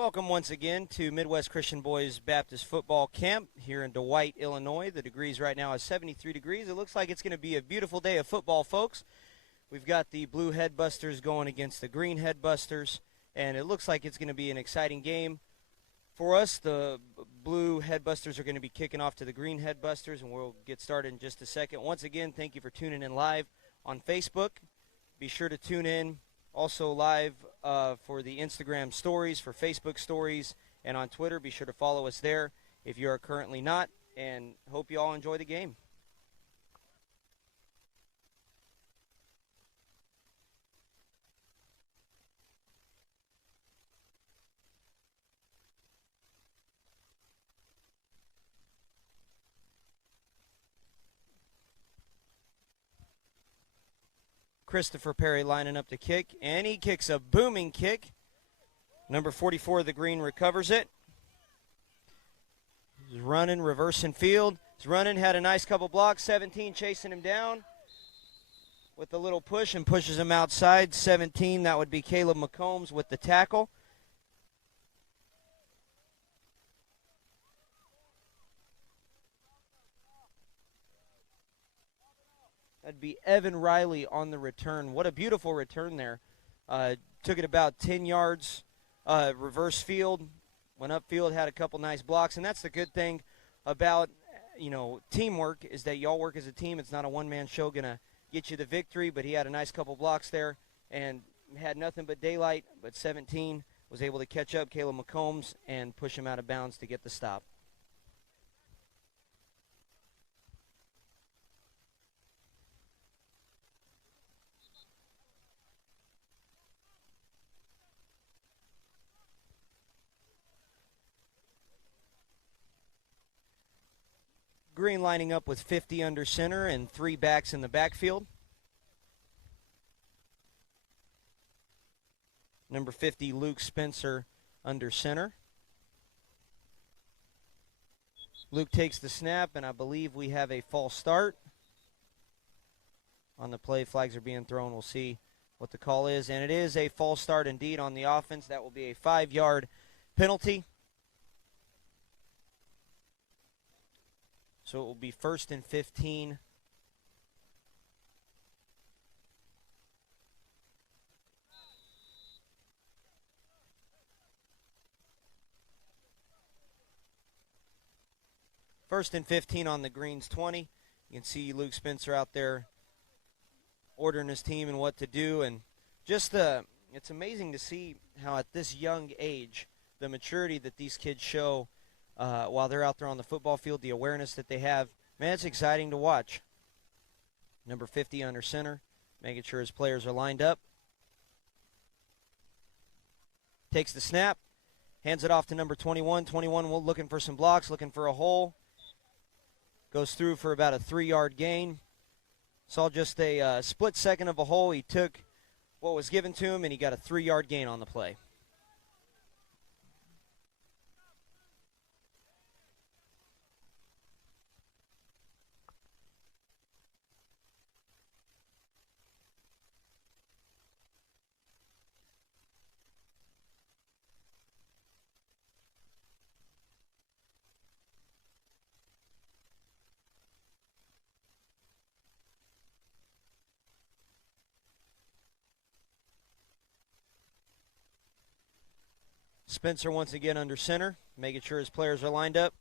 Welcome once again to Midwest Christian Boys Baptist Football Camp here in Dwight, Illinois. The degrees right now is 73 degrees. It looks like it's going to be a beautiful day of football, folks. We've got the blue Headbusters going against the green Headbusters, and it looks like it's going to be an exciting game. For us, the blue Headbusters are going to be kicking off to the green Headbusters, and we'll get started in just a second. Once again, thank you for tuning in live on Facebook. Be sure to tune in also live for the Instagram stories, for Facebook stories, and on Twitter. Be sure to follow us there if you are currently not, and hope you all enjoy the game. Christopher Perry lining up to kick, and he kicks a booming kick. Number 44 of the green recovers it. He's running, reversing field. He's running, had a nice couple blocks. 17 chasing him down with a little push and pushes him outside. 17, that would be Caleb McCombs with the tackle. That'd be Evan Riley on the return. What a beautiful return there. Took it about 10 yards, reverse field, went upfield, had a couple nice blocks. And that's the good thing about, teamwork is that y'all work as a team. It's not a one-man show going to get you the victory, but he had a nice couple blocks there and had nothing but daylight. But 17 was able to catch up Caleb McCombs and push him out of bounds to get the stop. Green lining up with 50 under center and 3 backs in the backfield. Number 50, Luke Spencer under center. Luke takes the snap, and I believe we have a false start on the play. Flags are being thrown. We'll see what the call is. And it is a false start indeed on the offense. That will be a 5-yard penalty. So it will be 1st and 15. First and 15 on the Greens 20. You can see Luke Spencer out there ordering his team and what to do. And just it's amazing to see how at this young age, the maturity that these kids show while they're out there on the football field, the awareness that they have. Man, it's exciting to watch. Number 50 under center, making sure his players are lined up. Takes the snap, hands it off to number 21. 21 looking for some blocks, looking for a hole. Goes through for about a 3-yard gain. Saw just a split second of a hole. He took what was given to him, and he got a 3-yard gain on the play. Spencer once again under center, making sure his players are lined up,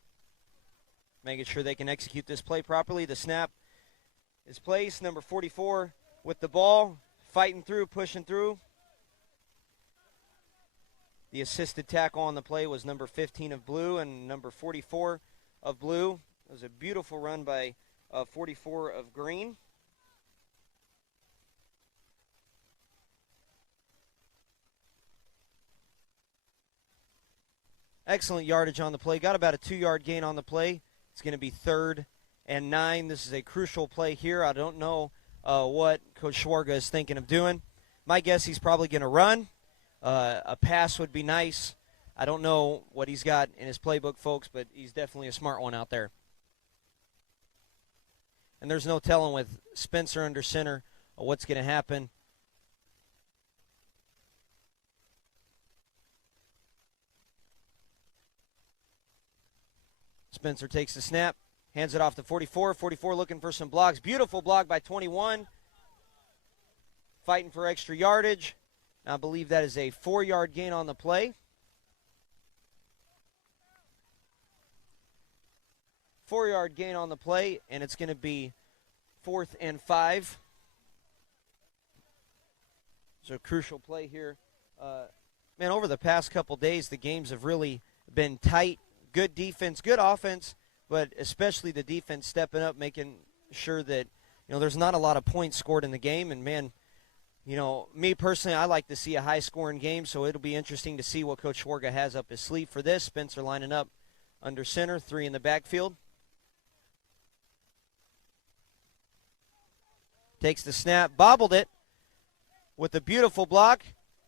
making sure they can execute this play properly. The snap is placed. Number 44 with the ball, fighting through, pushing through. The assisted tackle on the play was number 15 of blue and number 44 of blue. It was a beautiful run by 44 of green. Excellent yardage on the play. Got about a 2-yard gain on the play. It's going to be 3rd and 9. This is a crucial play here. I don't know what Coach Schwarga is thinking of doing. My guess he's probably going to run. A pass would be nice. I don't know what he's got in his playbook, folks, but he's definitely a smart one out there. And there's no telling with Spencer under center what's going to happen. Spencer takes the snap, hands it off to 44. 44 looking for some blocks. Beautiful block by 21. Fighting for extra yardage. I believe that is a 4-yard gain on the play. 4-yard gain on the play, and it's going to be 4th and 5. So crucial play here. Man, over the past couple days, the games have really been tight. Good defense, good offense, but especially the defense stepping up, making sure that, there's not a lot of points scored in the game. And, man, me personally, I like to see a high-scoring game, so it'll be interesting to see what Coach Schwarga has up his sleeve for this. Spencer lining up under center, 3 in the backfield. Takes the snap, bobbled it with a beautiful block.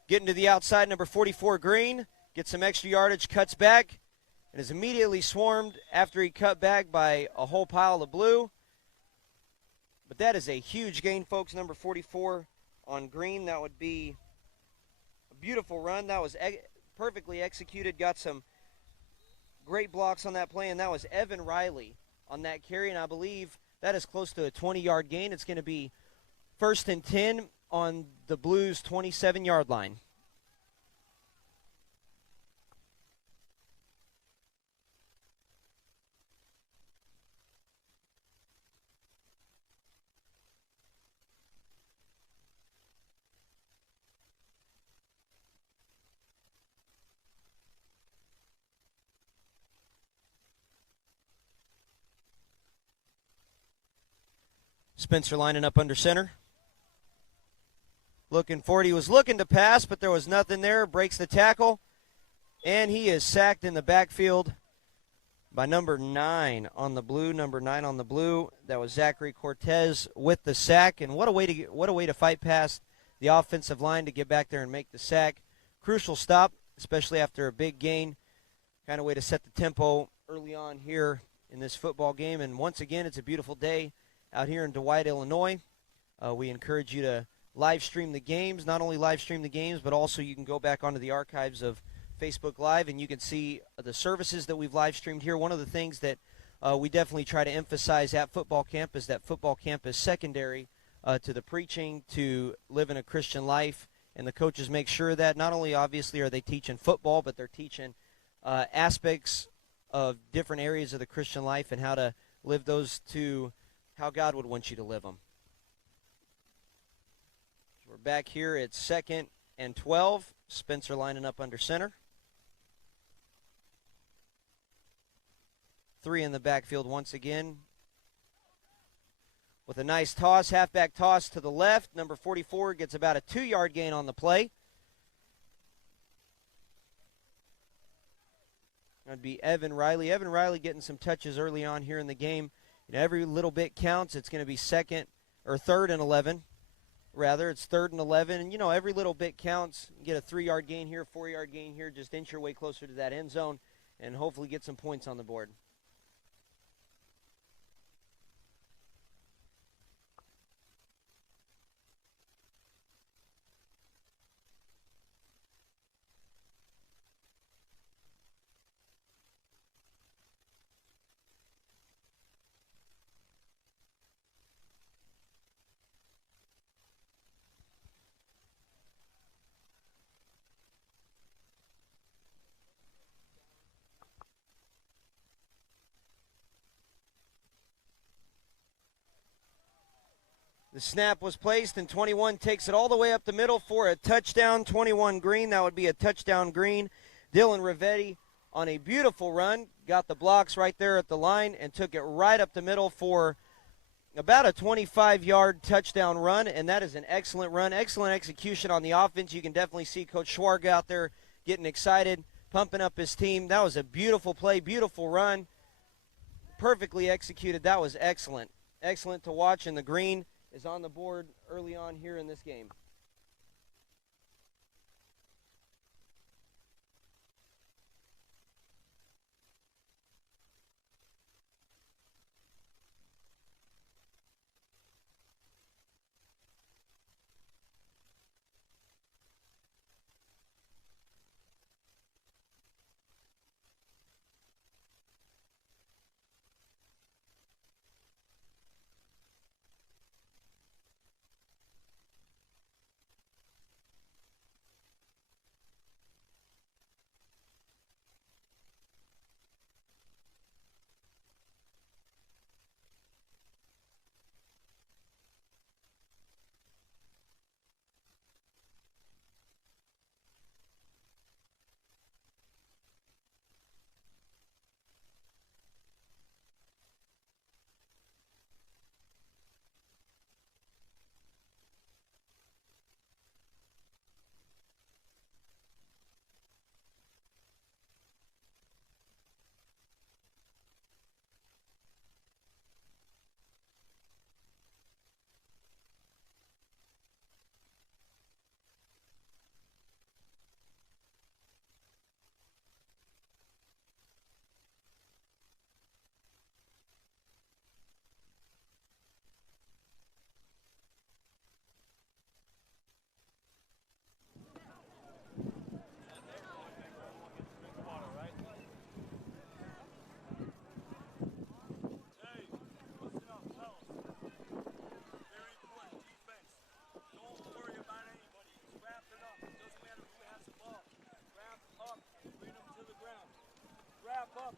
Getting to the outside, number 44, Green. Gets some extra yardage, cuts back, and is immediately swarmed after he cut back by a whole pile of blue. But that is a huge gain, folks. Number 44 on Green. That would be a beautiful run. That was perfectly executed. Got some great blocks on that play, and that was Evan Riley on that carry, and I believe that is close to a 20-yard gain. It's going to be 1st and 10 on the Blues' 27-yard line. Spencer lining up under center. Looking for it. He was looking to pass, but there was nothing there. Breaks the tackle. And he is sacked in the backfield by number 9 on the blue. Number 9 on the blue. That was Zachary Cortez with the sack. And what a way to fight past the offensive line to get back there and make the sack. Crucial stop, especially after a big gain. Kind of way to set the tempo early on here in this football game. And once again, it's a beautiful day out here in Dwight, Illinois. We encourage you to live stream the games. Not only live stream the games, but also you can go back onto the archives of Facebook Live and you can see the services that we've live streamed here. One of the things that we definitely try to emphasize at football camp is that football camp is secondary to the preaching, to living a Christian life, and the coaches make sure that not only obviously are they teaching football, but they're teaching aspects of different areas of the Christian life and how to live those to how God would want you to live them. So we're back here at 2nd and 12. Spencer lining up under center. 3 in the backfield once again. With a nice toss, halfback toss to the left. Number 44 gets about a 2-yard gain on the play. That'd be Evan Riley. Evan Riley getting some touches early on here in the game. Every little bit counts. It's going to be 3rd and 11. Rather, it's 3rd and 11. And, every little bit counts. You get a 3-yard gain here, 4-yard gain here. Just inch your way closer to that end zone and hopefully get some points on the board. The snap was placed, and 21 takes it all the way up the middle for a touchdown. 21 Green, that would be a touchdown Green. Dylan Rivetti on a beautiful run, got the blocks right there at the line and took it right up the middle for about a 25-yard touchdown run, and that is an excellent run, excellent execution on the offense. You can definitely see Coach Schwarga out there getting excited, pumping up his team. That was a beautiful play, beautiful run, perfectly executed. That was excellent, excellent to watch, and the Green is on the board early on here in this game.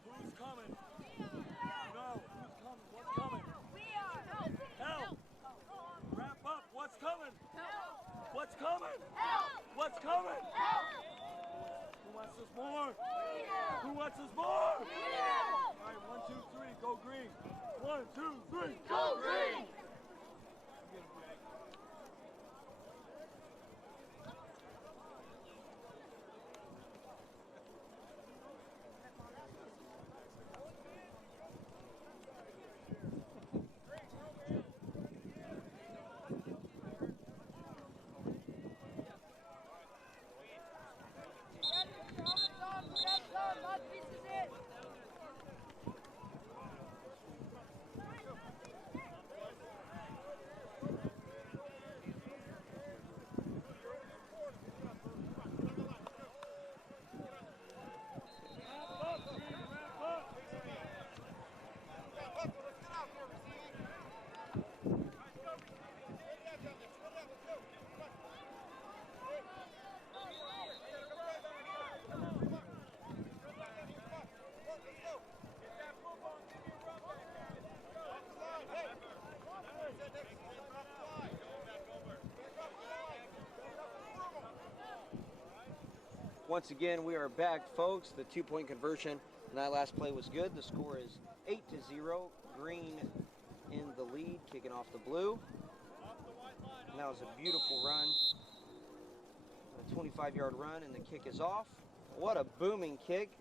Who's coming? No. Who's coming? What's coming? We are. Help. Help. Wrap up. What's coming? Help. What's coming? Help. What's coming? Help. Who wants us more? We do. Who wants us more? We do. All right, 1, 2, 3, go green. 1, 2, 3, Go green. Once again, we are back, folks. The two-point conversion in that last play was good. The score is 8-0. Green in the lead, kicking off the blue. And that was a beautiful run. A 25-yard run, and the kick is off. What a booming kick.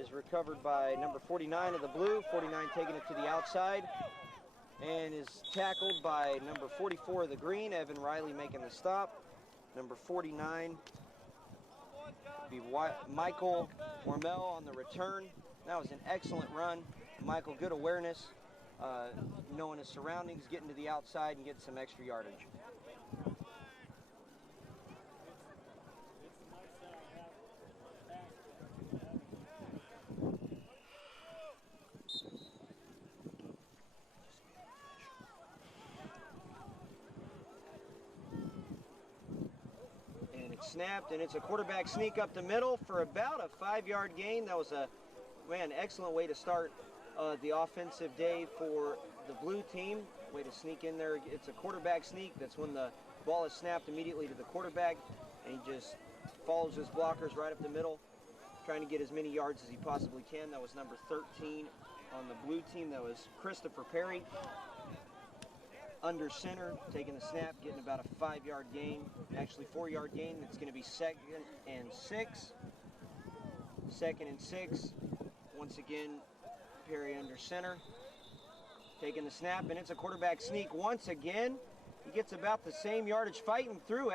Is recovered by number 49 of the blue. 49 taking it to the outside. And is tackled by number 44 of the green. Evan Riley making the stop. Number 49 be Michael Ormel on the return. That was an excellent run. Michael, good awareness, knowing his surroundings, getting to the outside and getting some extra yardage. Snapped, and it's a quarterback sneak up the middle for about a 5-yard gain. That was a, man, excellent way to start the offensive day for the blue team. Way to sneak in there. It's a quarterback sneak. That's when the ball is snapped immediately to the quarterback, and he just follows his blockers right up the middle, trying to get as many yards as he possibly can. That was number 13 on the blue team. That was Christopher Perry. Under center, taking the snap, getting about a 5-yard gain, actually 4-yard gain. It's going to be 2nd and 6. 2nd and 6. Once again, Perry under center, taking the snap, and it's a quarterback sneak once again. He gets about the same yardage, fighting through.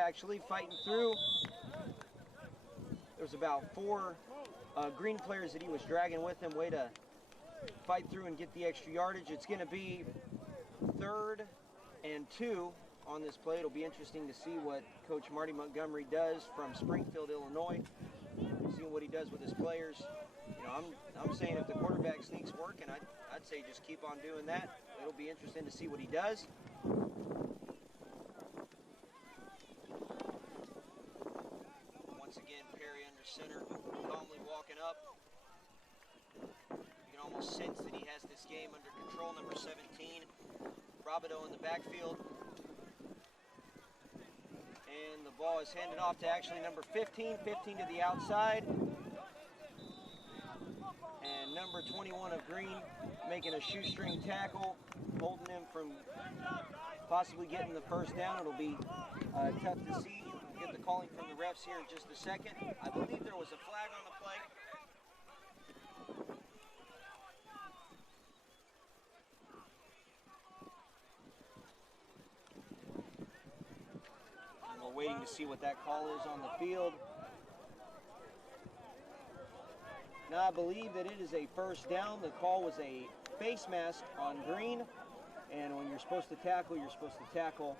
There's about 4 green players that he was dragging with him. Way to fight through and get the extra yardage. It's going to be 3rd and 2 on this play. It'll be interesting to see what Coach Marty Montgomery does from Springfield, Illinois. Seeing what he does with his players. You know, I'm saying if the quarterback sneak's working, I'd say just keep on doing that. It'll be interesting to see what he does. Once again, Perry under center, calmly walking up. You can almost sense that he has this game under control. Number 17. Robideau in the backfield. And the ball is handed off to actually number 15. 15 to the outside. And number 21 of Green making a shoestring tackle, holding him from possibly getting the first down. It'll be tough to see. We'll get the calling from the refs here in just a second. I believe there was a flag on the play. We're waiting to see what that call is on the field. Now I believe that it is a first down. The call was a face mask on Green, and when you're supposed to tackle, you're supposed to tackle.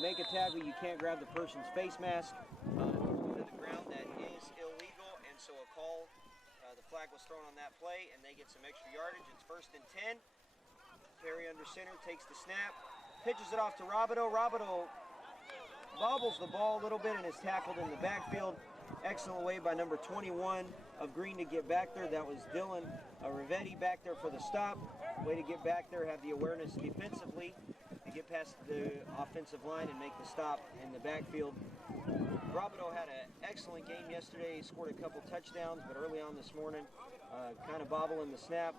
Make a tackle. You can't grab the person's face mask to the ground. That is illegal, and so a call. The flag was thrown on that play, and they get some extra yardage. It's 1st and 10. Perry under center takes the snap, pitches it off to Robideau. Robideau bobbles the ball a little bit and is tackled in the backfield. Excellent way by number 21 of Green to get back there. That was Dylan Rivetti back there for the stop. Way to get back there, have the awareness defensively to get past the offensive line and make the stop in the backfield. Robideau had an excellent game yesterday. He scored a couple touchdowns, but early on this morning, kind of bobbling the snap,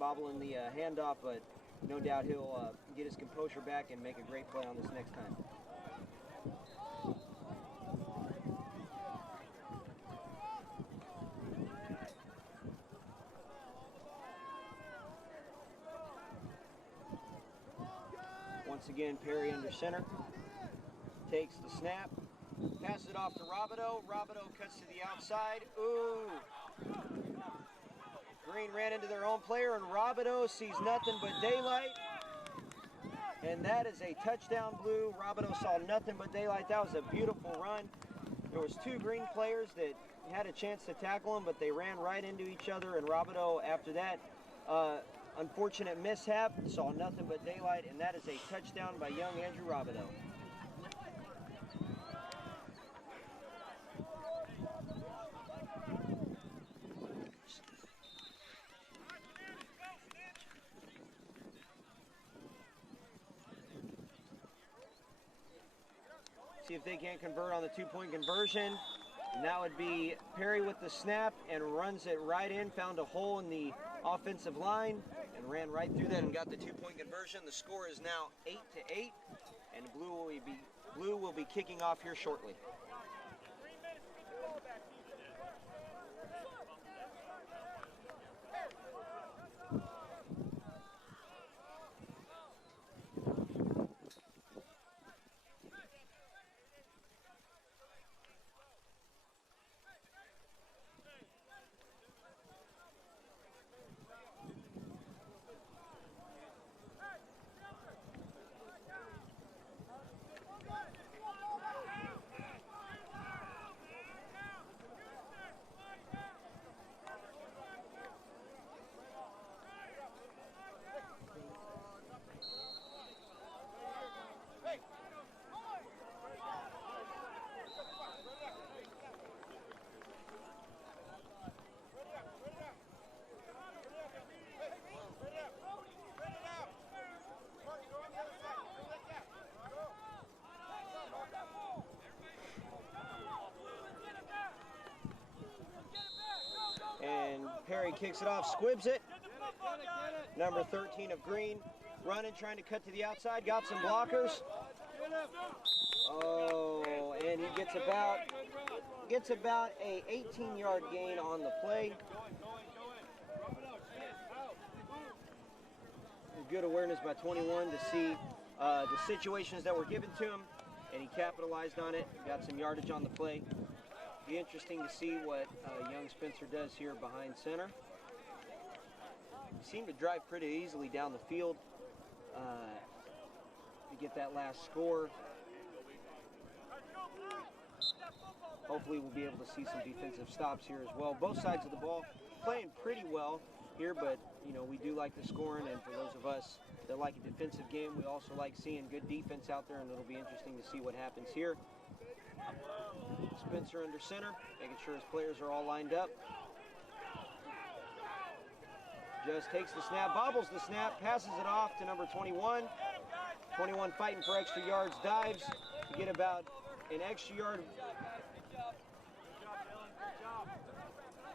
bobbling the handoff, but no doubt he'll get his composure back and make a great play on this next time. Once again, Perry under center, takes the snap, passes it off to Robideau. Robideau cuts to the outside. Ooh! Green ran into their own player, and Robideau sees nothing but daylight. And that is a touchdown, Blue. Robideau saw nothing but daylight. That was a beautiful run. There was two Green players that had a chance to tackle him, but they ran right into each other, and Robideau, after that, unfortunate mishap, saw nothing but daylight, and that is a touchdown by young Andrew Robideau. See if they can't convert on the two-point conversion. And that would be Perry with the snap and runs it right in, found a hole in the offensive line and ran right through that and got the two-point conversion. The score is now 8-8, and Blue will be kicking off here shortly. Perry kicks it off, squibs it. Number 13 of Green, running, trying to cut to the outside, got some blockers. Oh, and he gets about a 18-yard gain on the play. Good awareness by 21 to see the situations that were given to him, and he capitalized on it, got some yardage on the play. Be interesting to see what young Spencer does here behind center. He seemed to drive pretty easily down the field to get that last score. Hopefully we'll be able to see some defensive stops here as well. Both sides of the ball playing pretty well here, but you know, we do like the scoring, and for those of us that like a defensive game, we also like seeing good defense out there, and it'll be interesting to see what happens here. Spencer under center, making sure his players are all lined up. Just takes the snap, bobbles the snap, passes it off to number 21. 21 fighting for extra yards, dives to get about an extra yard.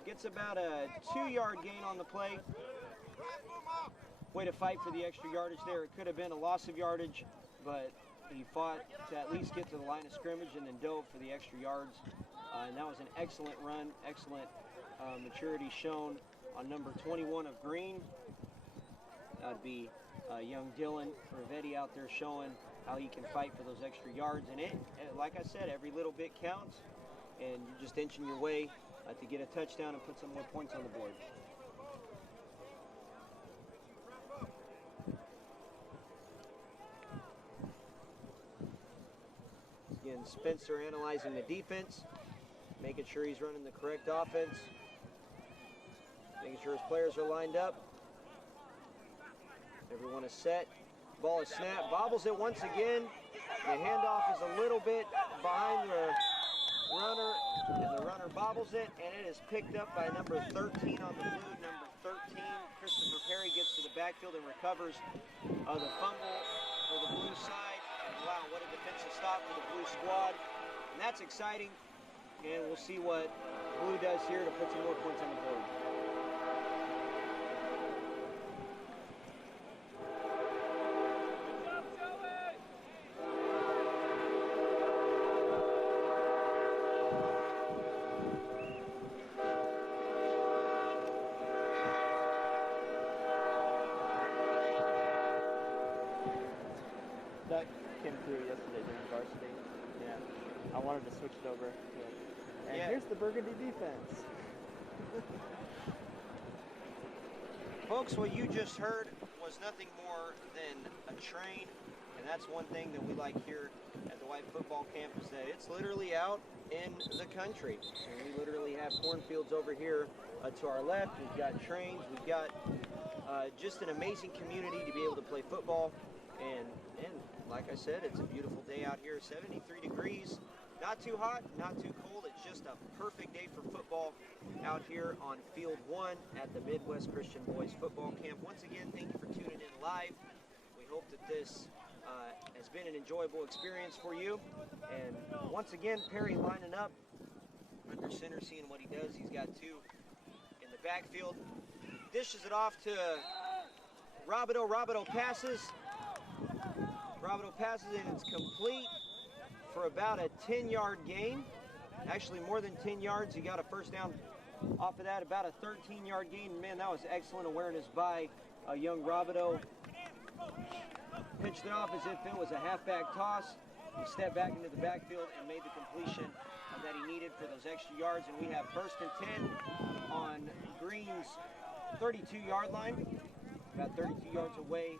Gets about a 2-yard gain on the play. Way to fight for the extra yardage there. It could have been a loss of yardage, but he fought to at least get to the line of scrimmage and then dove for the extra yards. And that was an excellent run, excellent maturity shown on number 21 of Green. That would be young Dylan Rivetti out there showing how he can fight for those extra yards. And like I said, every little bit counts, and you're just inching your way to get a touchdown and put some more points on the board. Again, Spencer analyzing the defense, making sure he's running the correct offense, making sure his players are lined up. Everyone is set. Ball is snapped, bobbles it once again. The handoff is a little bit behind the runner, and the runner bobbles it, and it is picked up by number 13 on the blue. Number 13, Christopher Perry, gets to the backfield and recovers the fumble for the blue side. And wow, what a defensive stop for the blue squad. And that's exciting. And we'll see what blue does here to put some more points on the board. That came through yesterday during varsity. Yeah, I wanted to switch it over. And Yeah. here's the burgundy defense. Folks, what you just heard was nothing more than a train, and that's one thing that we like here at the White Football Camp, is that it's literally out in the country. And we literally have cornfields over here to our left. We've got trains. We've got just an amazing community to be able to play football. And like I said, it's a beautiful day out here, 73 degrees. Not too hot, not too cold. It's just a perfect day for football out here on Field 1 at the Midwest Christian Boys Football Camp. Once again, thank you for tuning in live. We hope that this has been an enjoyable experience for you. And once again, Perry lining up under center, seeing what he does. He's got two in the backfield. Dishes it off to Robideau. Robideau passes. Robideau passes, and it's complete for about a 10-yard gain. Actually, more than 10 yards. He got a first down off of that, about a 13-yard gain. Man, that was excellent awareness by young Robideau. Pitched it off as if it was a halfback toss. He stepped back into the backfield and made the completion that he needed for those extra yards. And we have 1st and 10 on Green's 32-yard line, about 32 yards away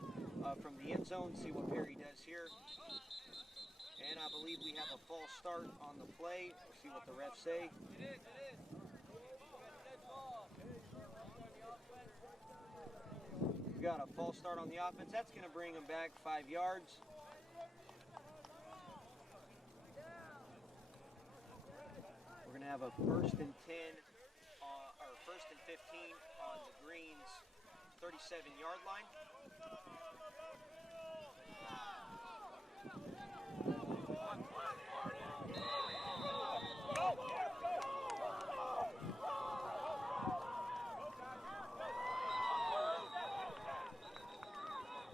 from the end zone. See what Perry does here. And I believe we have a false start on the play. We'll see what the refs say. We've got a false start on the offense. That's going to bring them back 5 yards. We're going to have a 1st and 10, or 1st and 15 on the Greens 37-yard line.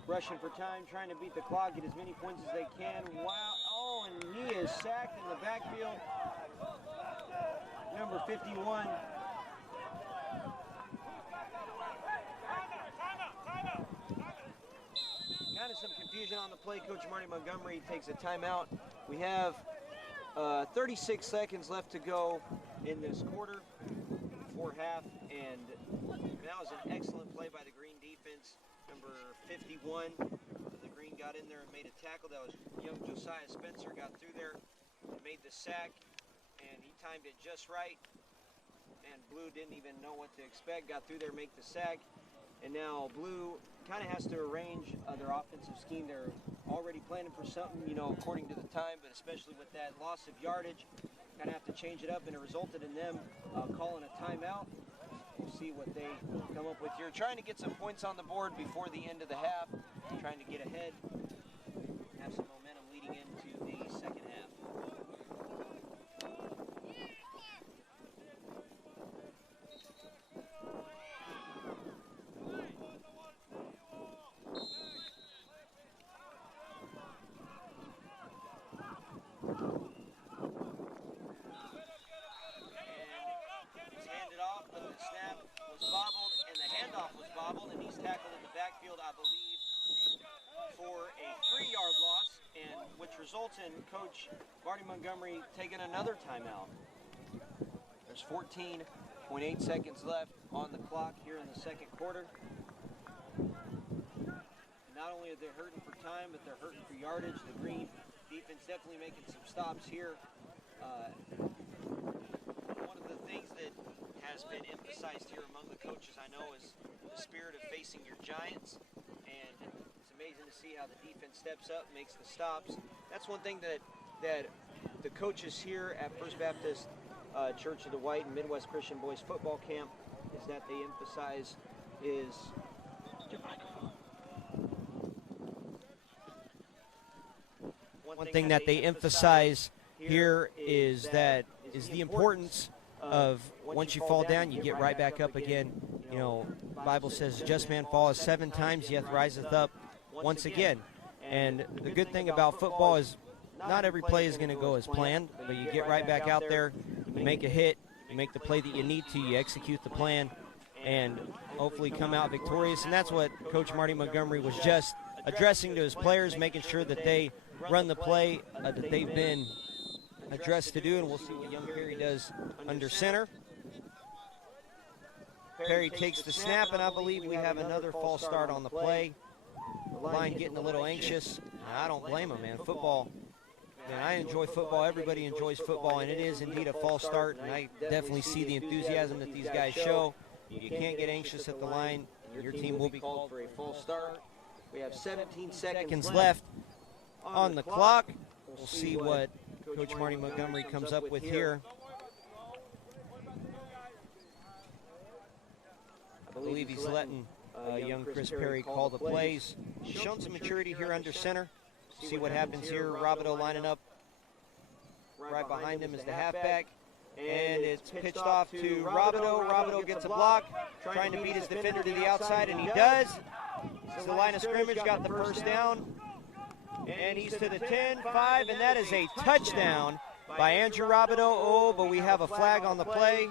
Rushing for time, trying to beat the clock, get as many points as they can. Wow, oh, and he is sacked in the backfield. Number 51. Kind of some confusion on the play. Coach Marty Montgomery takes a timeout. We have 36 seconds left to go in this quarter before half, and that was an excellent play by the Green defense. Number 51, the Green got in there and made a tackle. That was young Josiah Spencer, got through there and made the sack, and he timed it just right. And Blue didn't even know what to expect, got through there, make the sack. And now Blue kind of has to arrange their offensive scheme. They're already planning for something, you know, according to the time, but especially with that loss of yardage, kind of have to change it up, and it resulted in them calling a timeout. We'll see what they come up with here. Trying to get some points on the board before the end of the half, trying to get ahead, have some momentum leading into the second half. And he's tackled in the backfield, I believe, for a 3-yard loss, and which results in Coach Marty Montgomery taking another timeout. There's 14.8 seconds left on the clock here in the second quarter. Not only are they hurting for time, but they're hurting for yardage. The Green defense definitely making some stops here. One of the things that has been emphasized here among the coaches, I know, is the spirit of facing your giants, and it's amazing to see how the defense steps up, makes the stops. That's one thing that the coaches here at First Baptist Church of the White and Midwest Christian Boys Football Camp is that they emphasize is one thing that they emphasize here is the importance of once you fall down, you get right back up again. You know, the Bible says, just man falleth 7 times, yet riseth up once again. And the good thing about football is not every play is going to go as planned, but you get right back out there, you make a hit, you make the play that you need to, you execute the plan, and hopefully come out victorious. And that's what Coach Marty Montgomery was just addressing to his players, making sure that they run the play that they've been addressed to do, and we'll see what young Perry does under center. Perry takes the snap, and I believe we have another false start on the play. The line getting a little anxious. I don't blame them, man. Football, man, I enjoy football. Everybody enjoys football, and it is indeed a false start, and I definitely see the enthusiasm that these guys show. You can't get anxious at the line. Your team will be called for a false start. We have 17 seconds left on the clock. We'll see what Coach Marty Montgomery comes up with here. I believe he's letting young Chris Perry call the plays. Shown some maturity here under center. See what happens here. Robideau lining up. Right behind him is the halfback. And it's pitched off to Robideau. Robideau gets a block, trying to beat his defender to the outside, and he does. It's the line of scrimmage, got the first down. And he's to the 10, 5, and that is a touchdown by Andrew Robideau. Oh, but we have a flag on the play.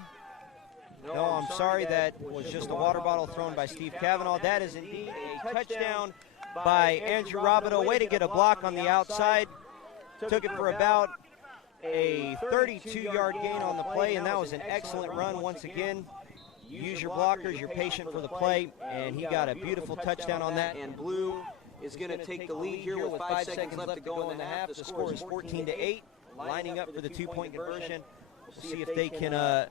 No, I'm sorry, that was just a water bottle thrown by Steve Cavanaugh. That is indeed a touchdown by Andrew Robideau. Way to get a block on the outside. Took it for about a 32-yard gain on the play, and that was an excellent run once again. You use your blockers, you're patient for the play, and he got a beautiful touchdown on that. And Blue is going to take the lead here with 5 seconds left to go in the half. The score is 14-8, lining up for the 2-point conversion. We'll see if they can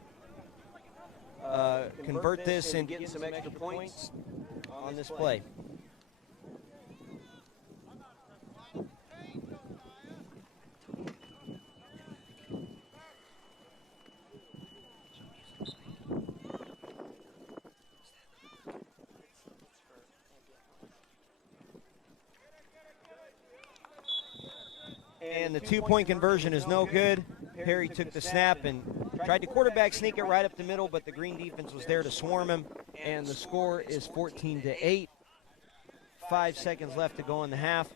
convert this and get some extra points on this play. And the 2-point conversion is no good. Perry took the snap and tried to quarterback sneak it right up the middle, but the Green defense was there to swarm him, and the score is 14-8. 5 seconds left to go in the half.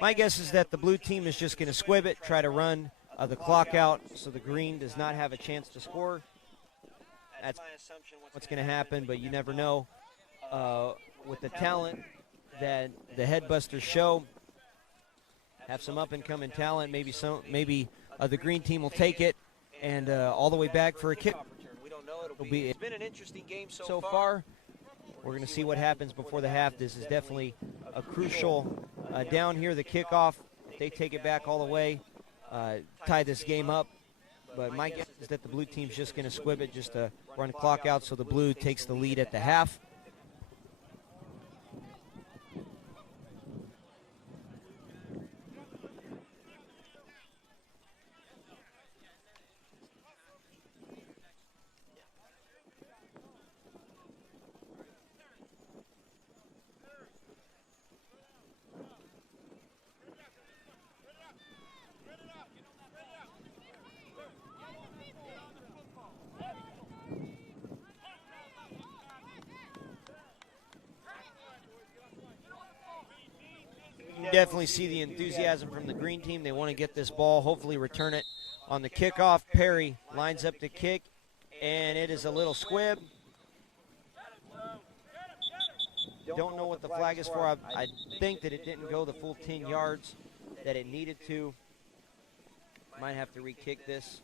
My guess is that the Blue team is just going to squib it, try to run the clock out so the Green does not have a chance to score. That's what's going to happen, but you never know. With the talent that the Headbusters show, have some up-and-coming talent. Maybe the Green team will take it and all the way back for a kick. It's been an interesting game so far. We're going to see what happens before the half. This is definitely a crucial down here, the kickoff. They take it back all the way, tie this game up. But my guess is that the Blue team's just going to squib it, just to run the clock out, so the Blue takes the lead at the half. Definitely see the enthusiasm from the Green team. They want to get this ball, hopefully return it on the kickoff. Perry lines up to kick, and it is a little squib. Don't know what the flag is for. I think that it didn't go the full 10 yards that it needed to. Might have to re-kick this.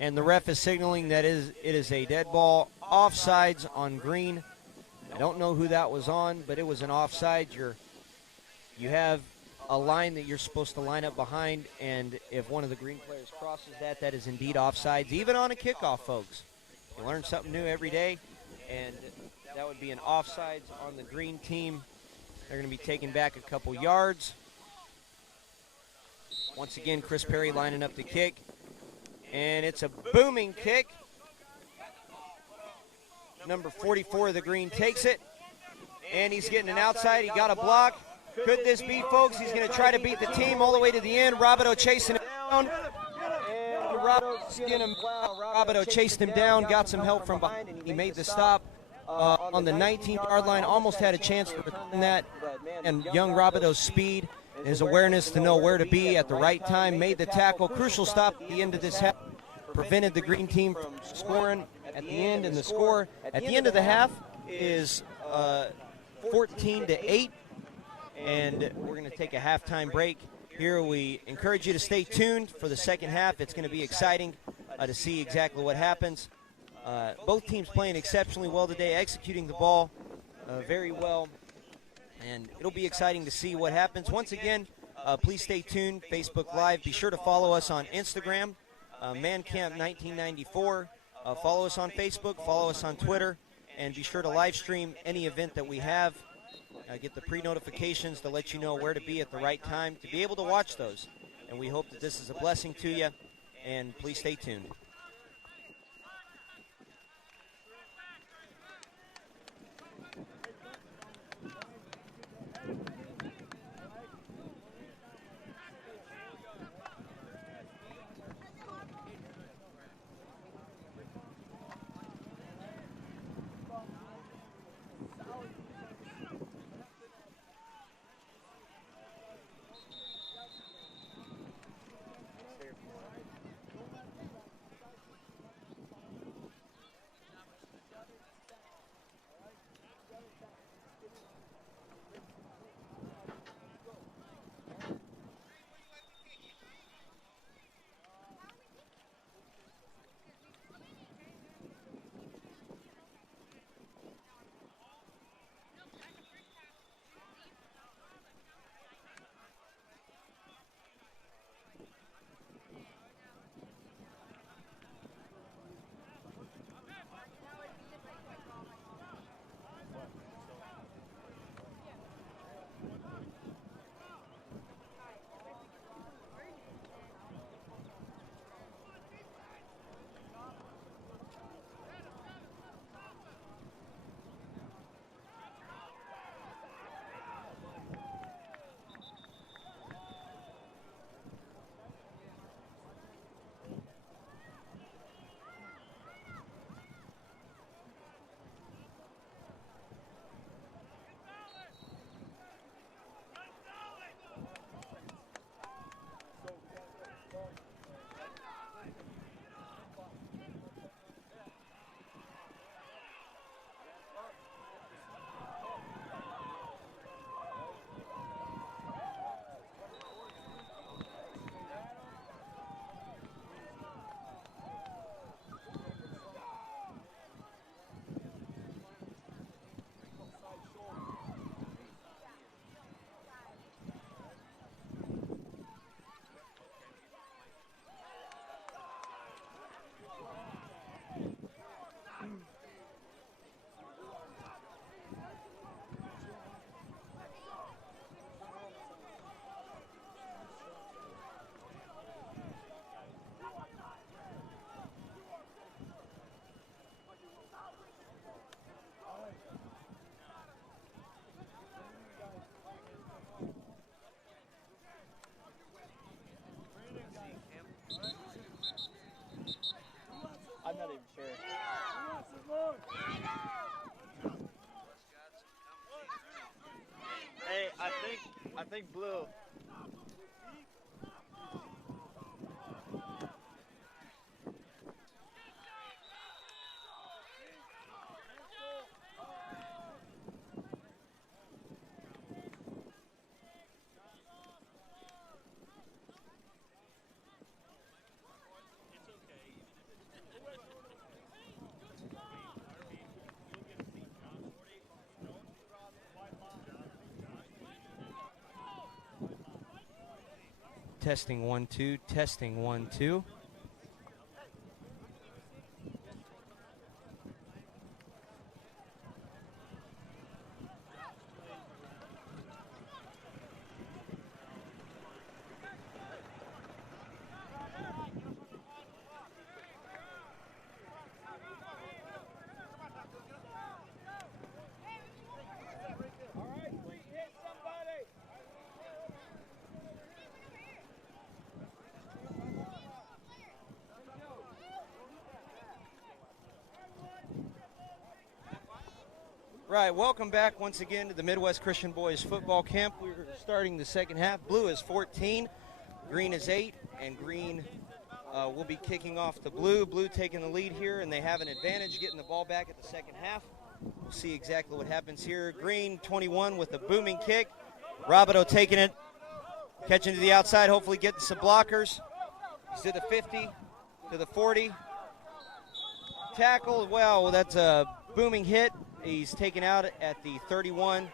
And the ref is signaling that it is a dead ball, offsides on Green. I don't know who that was on, but it was an offside. You have a line that you're supposed to line up behind, and if one of the green players crosses that, that is indeed offsides, even on a kickoff, folks. You learn something new every day, and that would be an offsides on the green team. They're going to be taken back a couple yards. Once again, Chris Perry lining up the kick, and it's a booming kick. Number 44 of the green takes it, and he's getting an outside. He got a block. Could this be, folks? He's going to try to beat the team all the way to the end. Robideau chasing him down. And Robideau chased him down, got some help from behind, and he made the stop on the 19-yard line. Almost had a chance to return that. And young Robideau's speed, his awareness to know where to be at the right time, made the tackle. Crucial stop at the end of this half. Prevented the green team from scoring at the end, and the score at the end of the half is 14-8. And we're going to take a halftime break here. We encourage you to stay tuned for the second half. It's going to be exciting to see exactly what happens. Both teams playing exceptionally well today, executing the ball very well, and it'll be exciting to see what happens. Once again, please stay tuned. Facebook Live. Be sure to follow us on Instagram, ManCamp1994. Follow us on Facebook. Follow us on Twitter, and be sure to live stream any event that we have. Get the pre-notifications to let you know where to be at the right time to be able to watch those. And we hope that this is a blessing to you, and please stay tuned. I'm not even sure. Hey, I think blue. Testing 1 2. Testing 1 2. Right, welcome back once again to the Midwest Christian Boys Football Camp. We're starting the second half. Blue is 14, green is 8, and green will be kicking off to blue. Blue taking the lead here, and they have an advantage getting the ball back at the second half. We'll see exactly what happens here. Green 21 with a booming kick. Robideau taking it, catching to the outside, hopefully getting some blockers. He's to the 50, to the 40. Tackle, well, that's a booming hit. He's taken out at the 31,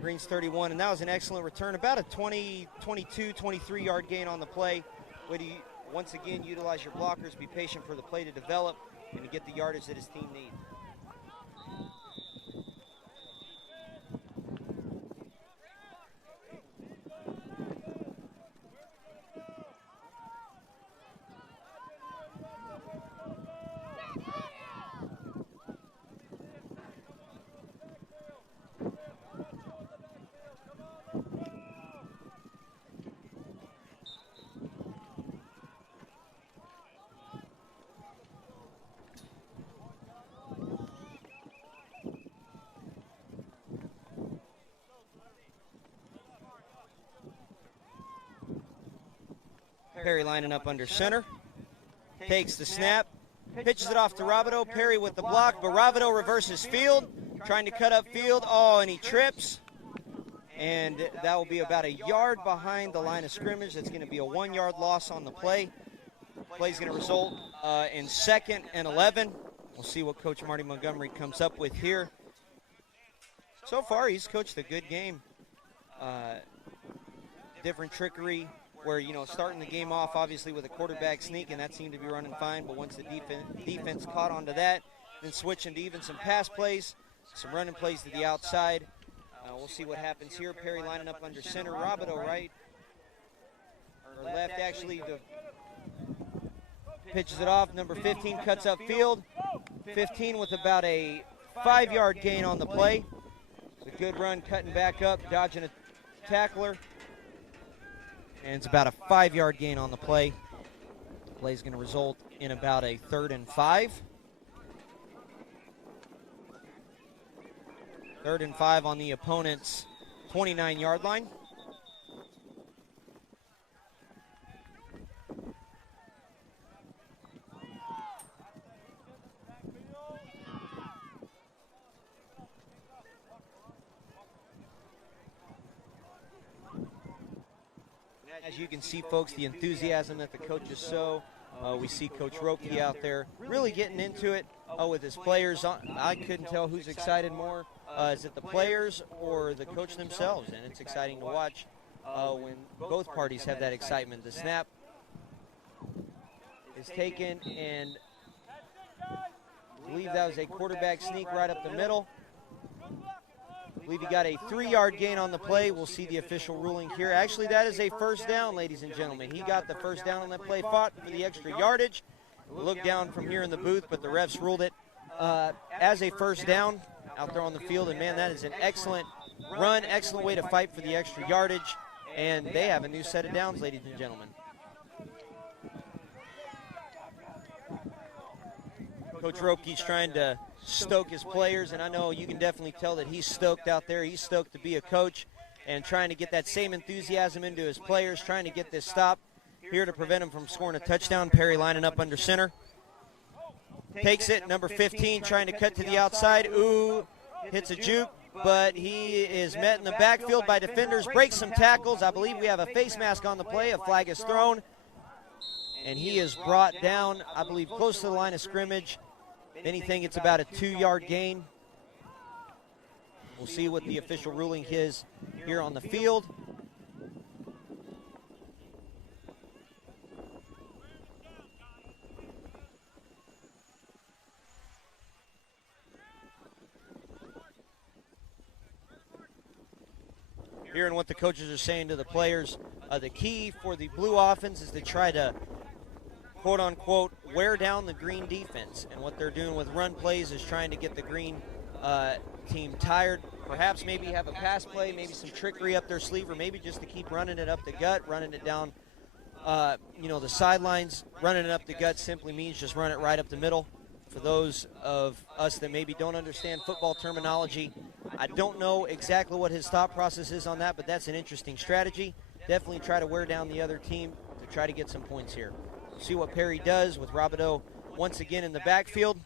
Green's 31, and that was an excellent return. About a 22, 23-yard gain on the play. Would he once again utilize your blockers, be patient for the play to develop, and to get the yardage that his team needs. Perry lining up under center, takes the snap, pitches it off to Robideau. Perry with the block, but Robideau reverses field, trying to cut up field. Oh, and he trips. And that will be about a yard behind the line of scrimmage. That's going to be a 1-yard loss on the play. Play's going to result in 2nd and 11. We'll see what Coach Marty Montgomery comes up with here. So far, he's coached a good game. Different trickery, where, you know, starting the game off obviously with a quarterback sneak, and that seemed to be running fine, but once the defense caught on to that, then switching to even some pass plays, some running plays to the outside. We'll see what happens here. Perry lining up under center. Robideau right, or left actually, pitches it off. Number 15 cuts up field. 15 with about a 5-yard gain on the play. It's a good run, cutting back up, dodging a tackler. And it's about a 5-yard gain on the play. Play is going to result in about a 3rd and 5. 3rd and 5 on the opponent's 29-yard line. As you can see, folks, the enthusiasm that the coaches show. We see Coach Roki out there really getting into it with his players. I couldn't tell who's excited more. Is it the players or the coach themselves? And it's exciting to watch when both parties have that excitement. The snap is taken, and I believe that was a quarterback sneak right up the middle. I believe he got a 3-yard gain on the play. We'll see the official ruling here. Actually, that is a first down, ladies and gentlemen. He got the first down on that play, fought for the extra yardage. We'll look down from here in the booth, but the refs ruled it as a first down out there on the field. And, man, that is an excellent run, excellent way to fight for the extra yardage. And they have a new set of downs, ladies and gentlemen. Coach Roke's trying to stoke his players, and I know you can definitely tell that he's stoked out there. He's stoked to be a coach and trying to get that same enthusiasm into his players, trying to get this stop here to prevent him from scoring a touchdown. Perry lining up under center. Takes it, number 15, trying to cut to the outside. Ooh, hits a juke, but he is met in the backfield by defenders, breaks some tackles. I believe we have a face mask on the play. A flag is thrown, and he is brought down, I believe, close to the line of scrimmage. If anything, it's about a 2-yard gain. We'll see what the official ruling is here on the field. hearing what the coaches are saying to the players. The key for the blue offense is to try to, quote unquote, wear down the green defense. And what they're doing with run plays is trying to get the green team tired. Perhaps maybe have a pass play, maybe some trickery up their sleeve, or maybe just to keep running it up the gut, running it down, the sidelines. Running it up the gut simply means just run it right up the middle. For those of us that maybe don't understand football terminology, I don't know exactly what his thought process is on that, but that's an interesting strategy. Definitely try to wear down the other team to try to get some points here. We'll see what Perry does with Robideau once again in the backfield.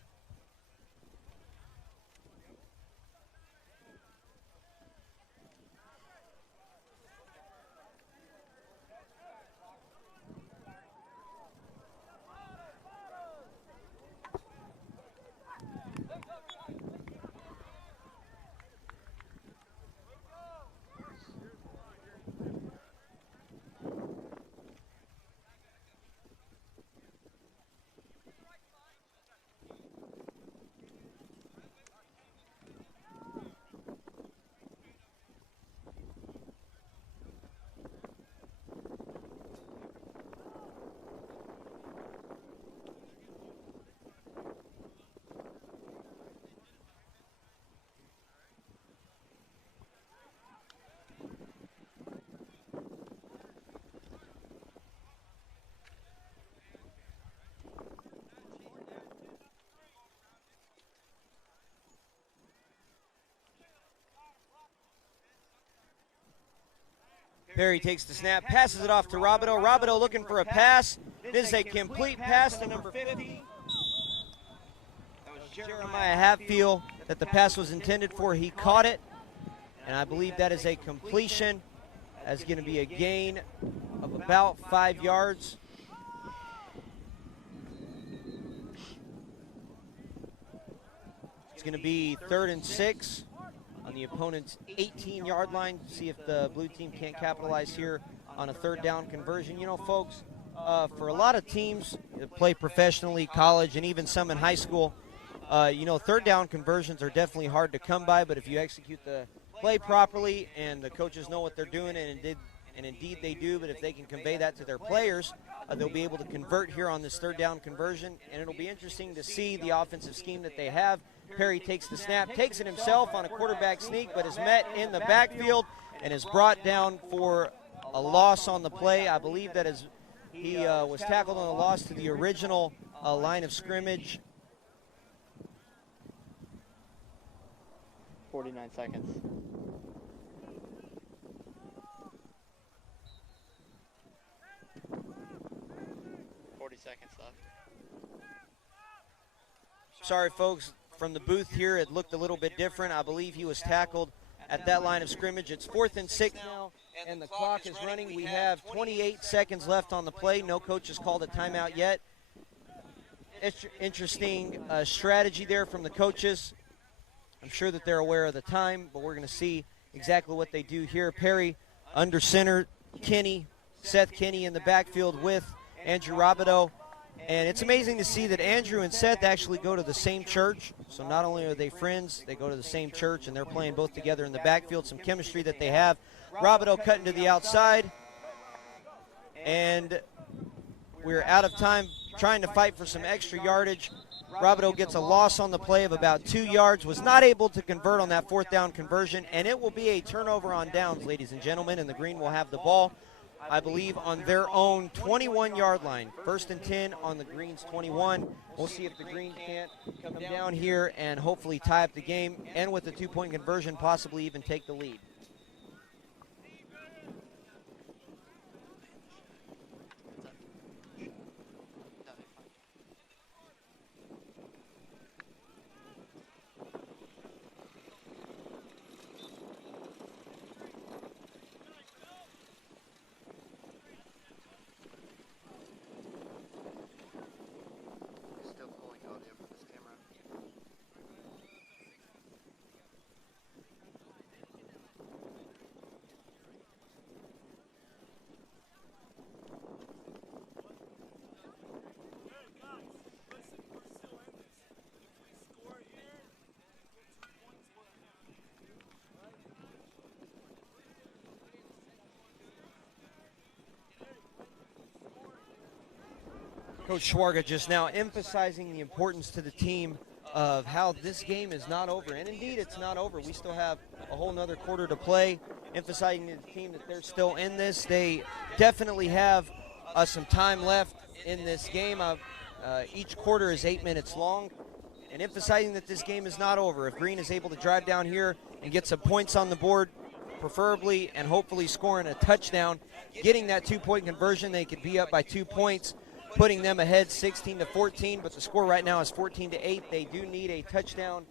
Perry takes the snap, passes it off to Robideau. Robideau looking for a pass. This is a complete pass to number 50. That was Jeremiah Hatfield that the pass was intended for. He caught it, and I believe that is a completion. That's going to be a gain of about 5 yards. It's going to be 3rd and 6. On the opponent's 18-yard line. See if the blue team can't capitalize here on a 3rd down conversion. You know, folks, for a lot of teams that play professionally, college, and even some in high school, 3rd down conversions are definitely hard to come by, but if you execute the play properly and the coaches know what they're doing, and indeed they do, but if they can convey that to their players, they'll be able to convert here on this 3rd down conversion, and it'll be interesting to see the offensive scheme that they have. Perry takes the snap, takes it himself on a quarterback sneak, but is met in the backfield and is brought down for a loss on the play. I believe that he was tackled on a loss to the original line of scrimmage. 49 seconds. Sorry, folks. From the booth here, it looked a little bit different. I believe he was tackled at that line of scrimmage. It's 4th and 6 now, and the clock is running. We have 28 seconds left on the play. No coach has called a timeout yet. It's interesting strategy there from the coaches. I'm sure that they're aware of the time, but we're going to see exactly what they do here. Perry under center, Seth Kinney in the backfield with Andrew Robideau. And it's amazing to see that Andrew and Seth actually go to the same church. So not only are they friends, they go to the same church, and they're playing both together in the backfield. Some chemistry that they have. Robideau cutting to the outside. And we're out of time trying to fight for some extra yardage. Robideau gets a loss on the play of about 2 yards, was not able to convert on that 4th down conversion, and it will be a turnover on downs, ladies and gentlemen, and the Green will have the ball, I believe, on their own 21-yard line. 1st and 10 on the Green's 21. We'll see if the Green can't come down here and hopefully tie up the game, and with the 2-point conversion, possibly even take the lead. Coach Schwarga just now emphasizing the importance to the team of how this game is not over. And indeed, it's not over. We still have a whole nother quarter to play, emphasizing to the team that they're still in this. They definitely have some time left in this game. Each quarter is 8 minutes long, and emphasizing that this game is not over. If Green is able to drive down here and get some points on the board, preferably and hopefully scoring a touchdown, getting that 2-point conversion, they could be up by 2 points, putting them ahead 16-14, but the score right now is 14-8. They do need a touchdown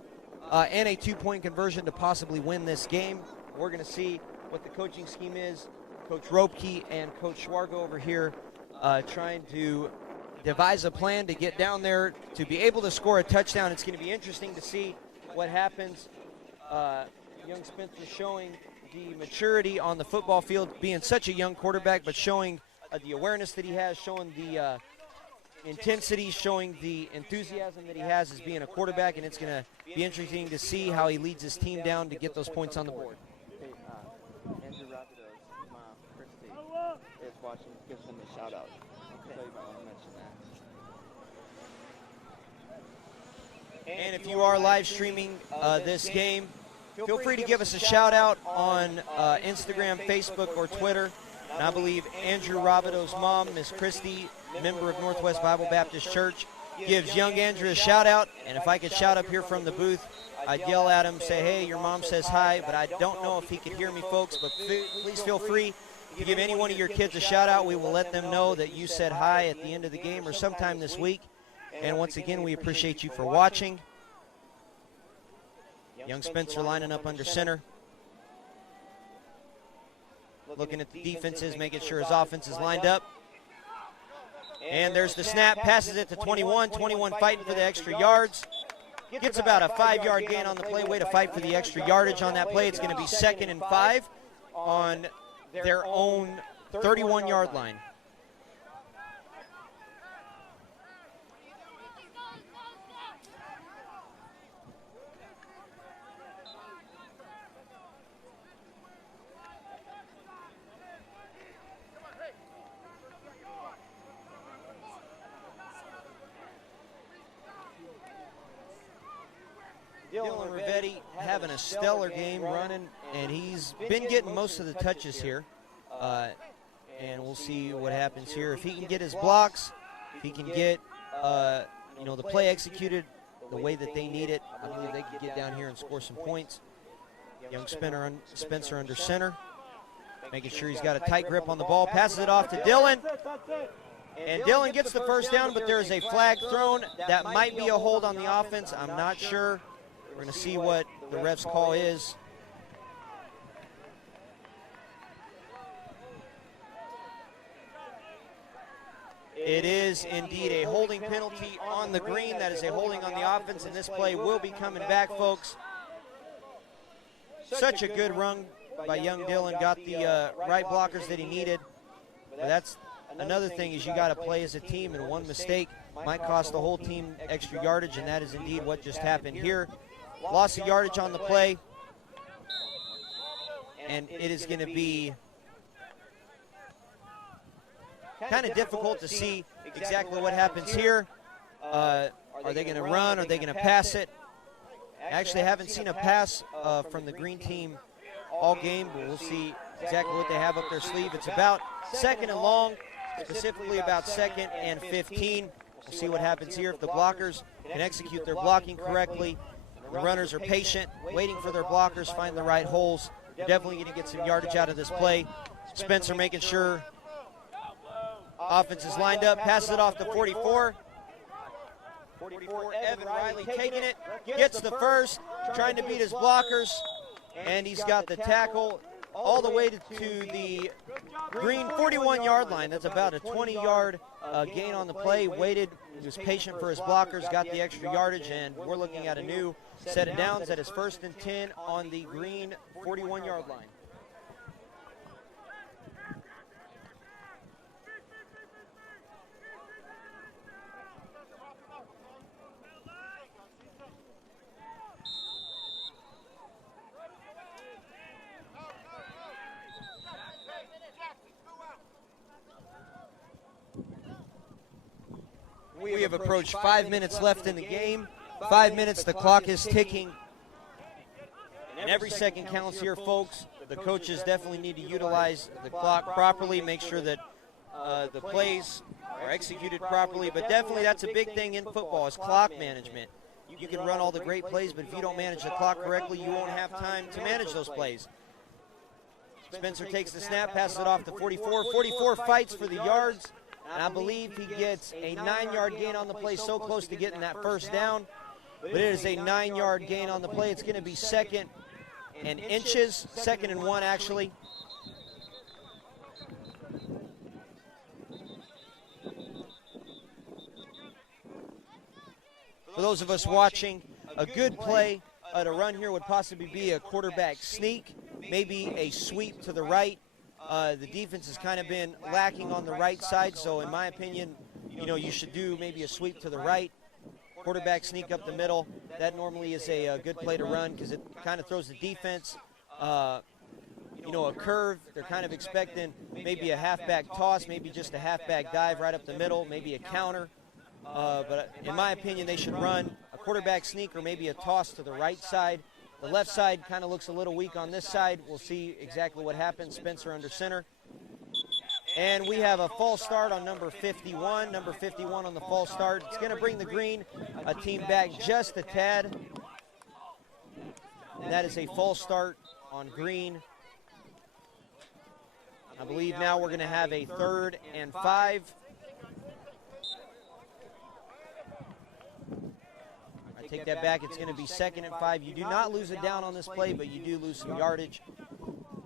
and a 2-point conversion to possibly win this game. We're going to see what the coaching scheme is. Coach Ropke and Coach Schwarga over here trying to devise a plan to get down there to be able to score a touchdown. It's going to be interesting to see what happens. Young Spencer showing the maturity on the football field, being such a young quarterback, but showing the awareness that he has, showing the intensity, showing the enthusiasm that he has as being a quarterback, and it's going to be interesting to see how he leads his team down to get those points on the board. Hey, Andrew Rapido's mom, Christy, is watching, gives him a shout out. So you might want to mention that. And if you are live streaming this game, feel free to give us a shout out on Instagram, Facebook, or Twitter. And I believe Andrew Rabideau's mom, Miss Christy, member of Northwest Bible Baptist Church, gives young Andrew a shout out. And if I could shout up here from the booth, I'd yell at him, say, hey, your mom says hi, but I don't know if he could hear me, folks. But please feel free to give any one of your kids a shout out. We will let them know that you said hi at the end of the game or sometime this week. And once again, we appreciate you for watching. Young Spencer lining up under center. Looking at the defenses, making sure his offense is lined up. And there's the snap, passes it to 21. 21 fighting for the extra yards. Gets about a 5-yard gain on the play. Way to fight for the extra yardage on that play. It's going to be 2nd and 5 on their own 31-yard line. Dylan Rivetti having a stellar game running, and he's been getting most of the touches here. And we'll see what happens here. If he can get his blocks, if he can get the play executed the way that they need it, I believe they can get down here and score some points. Young Spencer under center, making sure he's got a tight grip on the ball, passes it off to Dylan. And Dylan gets the first down, but there is a flag thrown. That might be a hold on the offense. I'm not sure. We're going to see what the ref's call is. It is indeed a holding penalty on the green. That is a holding on the offense, and this play will be coming back, folks. Such a good run by young Dylan. Got the right blockers that he needed. But that's another thing, is you got to play as a team, and one mistake might cost the whole team extra yardage, and that is indeed what just happened here. Loss of yardage on the play, and it is going to be kind of difficult to see exactly what happens here. Are they going to run? Are they going to pass it? Actually, I haven't seen a pass from the green team all game, but we'll see exactly what they have up their sleeve. It's about 2nd and long, specifically about 2nd and 15. We'll see what happens here. If the blockers can execute their blocking correctly, the runners are patient, waiting for their blockers, find the right holes. They're definitely going to get some yardage out of this play. Spencer making sure offense is lined up, passes it off to 44. 44, Evan Riley taking it, gets the first, trying to beat his blockers, and he's got the tackle all the way to the green 41-yard line. That's about a 20-yard gain on the play. Waited, he was patient for his blockers, got the extra yardage, and we're looking at a new set of downs. That is 1st and 10 on the green 41-yard line. We have approached 5 minutes left in the game. 5 minutes, the clock is ticking. And every second counts here, folks. The coaches definitely need to utilize the clock properly, make sure that the plays are executed properly. But definitely that's a big thing in football is clock management. You can run all the great plays, but if you don't manage the clock correctly, you won't have time to manage those plays. Spencer takes the snap, passes it off to 44. 44 fights for the yards, and I believe he gets a 9-yard gain on the play, so close to getting that first down. But it is a 9-yard gain on the play. It's going to be 2nd and inches, 2nd and 1 actually. For those of us watching, a good play to run here would possibly be a quarterback sneak, maybe a sweep to the right. The defense has kind of been lacking on the right side, so in my opinion, you should do maybe a sweep to the right. Quarterback sneak up the middle. That normally is a good play to run because it kind of throws the defense, a curve. They're kind of expecting maybe a halfback toss, maybe just a halfback dive right up the middle, maybe a counter. But in my opinion, they should run a quarterback sneak or maybe a toss to the right side. The left side kind of looks a little weak on this side. We'll see exactly what happens. Spencer under center. And we have a false start on number 51. Number 51 on the false start. It's going to bring the green team back just a tad. That is a false start on green. I believe now we're going to have a 3rd and 5. I take that back. It's going to be 2nd and 5. You do not lose a down on this play, but you do lose some yardage.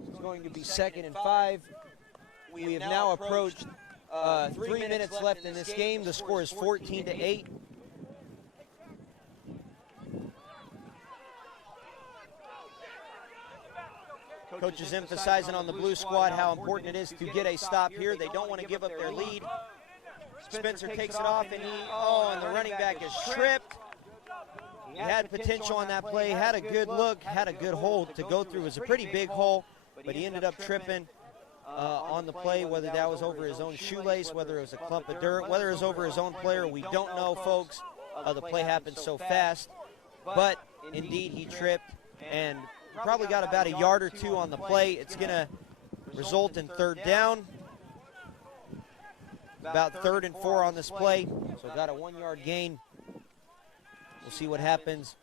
It's going to be 2nd and 5. We have now approached 3 minutes left in this game. The score is 14-8. Coach is emphasizing on the blue squad how important it is to get a stop here. They don't want to give up their lead. Spencer takes it off, and and the running back is tripped. He had potential on that play, had a good look, had a good hold to go through. It was a pretty big hole, but he ended up tripping on the play, whether that was over his own shoelace, whether it was a clump of dirt, whether it was over his own player. We don't know, folks. The play happened so fast. But, indeed, he tripped and probably got about a yard or two on the play. It's going to result in 3rd down. About 3rd and 4 on this play. So got a 1-yard gain. We'll see what happens.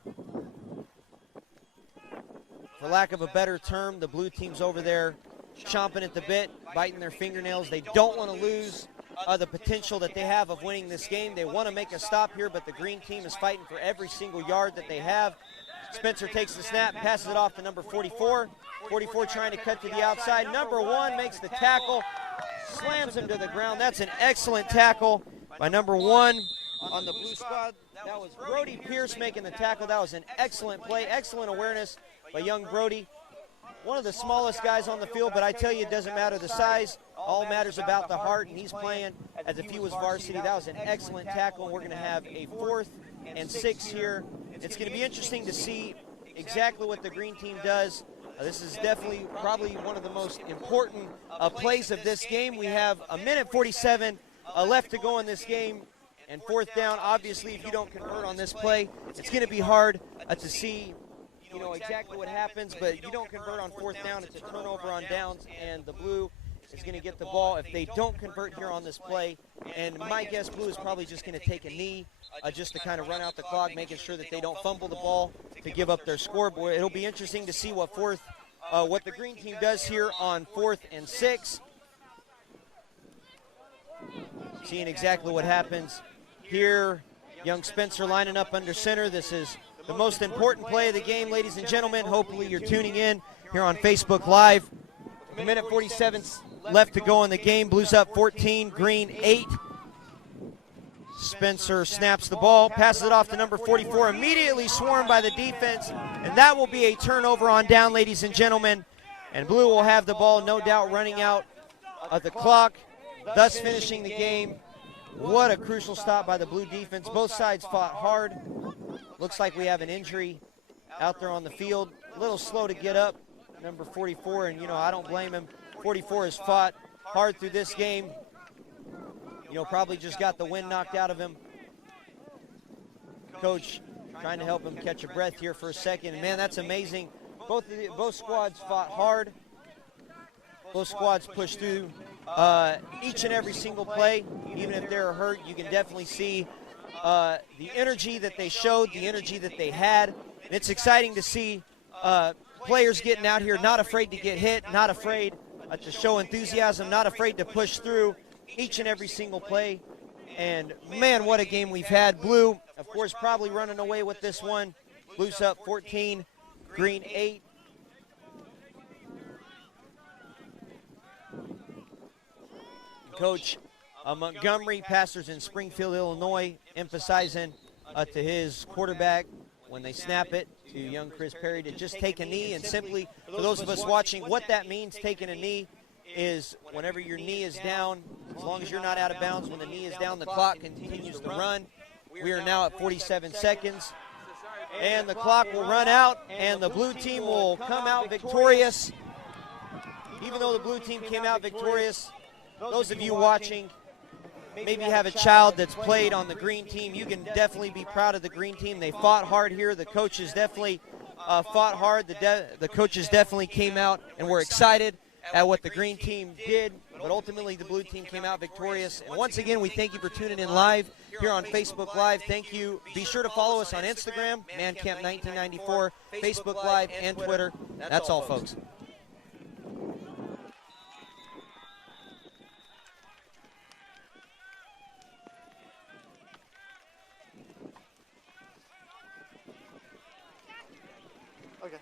For lack of a better term, the blue team's over there chomping at the bit, biting their fingernails. They don't want to lose the potential that they have of winning this game. They want to make a stop here, but the green team is fighting for every single yard that they have. Spencer takes the snap, passes it off to number 44. 44 trying to cut to the outside. Number 1 makes the tackle, slams him to the ground. That's an excellent tackle by number 1 on the blue squad. That was Brody Pierce making the tackle. That was an excellent play, excellent awareness by young Brody. One of the smallest guys on the field, but I tell you, it doesn't matter the size. All matters about the heart, and he's playing as if he was varsity. That was an excellent tackle, and we're going to have a 4th and 6 here. It's going to be interesting to see exactly what the green team does. This is definitely probably one of the most important plays of this game. We have a minute 47 left to go in this game, and 4th down. Obviously, if you don't convert on this play, it's going to be hard to see exactly what happens, but you don't convert on 4th down, it's a turnover on downs, and the blue is going to get the ball if they don't convert here on this play. And my guess, blue is probably just going to take a knee just to kind of run out the clock, making sure that they don't fumble the ball to give up their scoreboard. It'll be interesting to see what the green team does here on 4th and 6. Seeing exactly what happens here. Young Spencer lining up under center. This is the most important play of the game, ladies and gentlemen. Hopefully you're tuning in here on Facebook Live. A minute 47 left to go in the game. Blues up 14, green 8. Spencer snaps the ball, passes it off to number 44, immediately swarmed by the defense, and that will be a turnover on down, ladies and gentlemen. And blue will have the ball, no doubt, running out of the clock, thus finishing the game. What a crucial stop by the blue defense. Both sides fought hard. Looks like we have an injury out there on the field. A little slow to get up, number 44, and, I don't blame him. 44 has fought hard through this game. Probably just got the wind knocked out of him coach trying to help him catch a breath here for a second. And man, that's amazing. Both squads fought hard. Both squads pushed through each and every single play. Even if they're hurt, you can definitely see the energy that they showed, the energy that they had. And it's exciting to see players getting out here, not afraid to get hit, not afraid to show enthusiasm, not afraid to push through each and every single play. And man, what a game we've had. Blue, of course, probably running away with this one. Blue's up 14, Green 8. Coach Montgomery, pastors in Springfield, Illinois, emphasizing to his quarterback when they snap it to young Chris Perry to just take a knee. And simply, for those of us watching, what that means, taking a knee, is whenever your knee is down, as long as you're not out of bounds, when the knee is down, the clock continues to run. We are now at 47 seconds. And the clock will run out, and the blue team will come out victorious. Even though the blue team came out victorious, those of you watching, maybe have a child that's played on the green team, you can definitely be proud of the green team. They fought hard here. The coaches definitely fought hard. The coaches definitely came out and were excited at what the green team did, but ultimately the blue team came out victorious. And once again, we thank you for tuning in live here on Facebook Live. Thank you. Be sure to follow us on Instagram, ManCamp1994, Facebook Live, and Twitter. That's all, folks. Okay.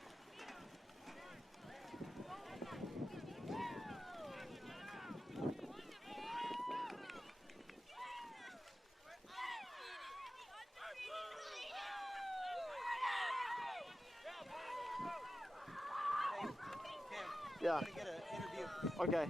Yeah. Okay.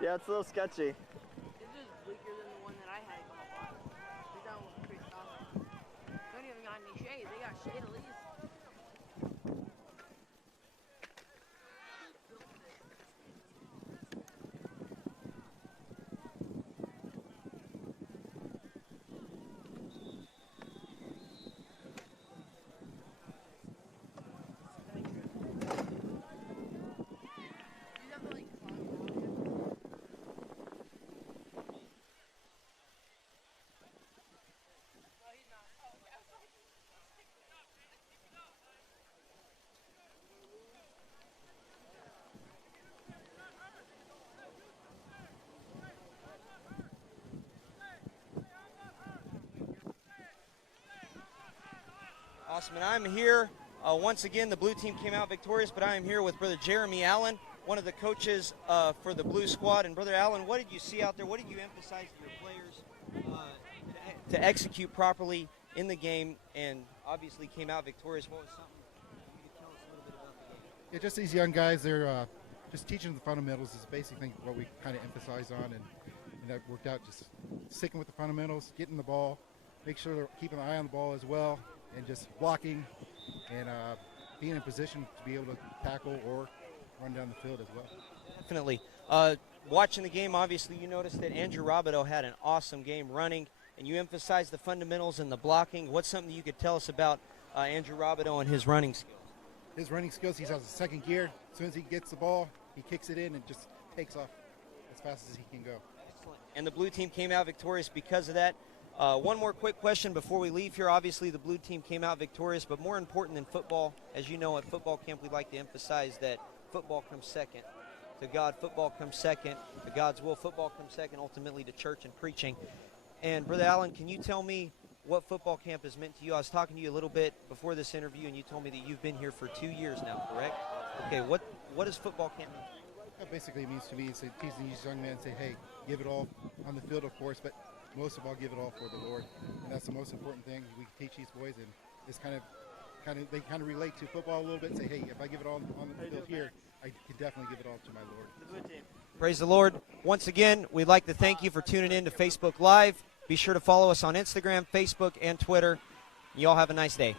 Yeah, it's a little sketchy. This is weaker than the one that I had come up on. That one was pretty solid. They don't even got any shade. They got shade at least. You have to like climb down. Awesome, and I'm here. Once again, the blue team came out victorious, but I am here with Brother Jeremy Allen, one of the coaches for the blue squad. And Brother Allen, what did you see out there? What did you emphasize to your players to execute properly in the game, and obviously came out victorious? What was something you could tell us a little bit about the game? Yeah, just these young guys, they're just teaching the fundamentals is basically what we kind of emphasize on, and that worked out. Just sticking with the fundamentals, getting the ball, make sure they're keeping an eye on the ball as well, and just blocking and being in position to be able to tackle or run down the field as well. Definitely. Watching the game, obviously, you noticed that Andrew Robideau had an awesome game running, and you emphasized the fundamentals and the blocking. What's something you could tell us about Andrew Robideau and his running skills? His running skills, he has a second gear. As soon as he gets the ball, he kicks it in and just takes off as fast as he can go. Excellent. And the blue team came out victorious because of that. One more quick question before we leave here. Obviously, the blue team came out victorious, but more important than football, as you know, at football camp, we like to emphasize that football comes second. To God, football comes second. To God's will, football comes second, ultimately to church and preaching. And Brother Allen, can you tell me what football camp has meant to you? I was talking to you a little bit before this interview, and you told me that you've been here for 2 years now, correct? Okay, what does football camp mean? That basically means to me is teaching these young men, say, hey, give it all on the field, of course, but most of all, give it all for the Lord. And that's the most important thing we teach these boys, and it's kind of they kind of relate to football a little bit. Say, hey, if I give it all on How the you field doing, here, I can definitely give it all to my Lord. The blue team. Praise the Lord. Once again, we'd like to thank you for tuning in to Facebook Live. Be sure to follow us on Instagram, Facebook, and Twitter. You all have a nice day.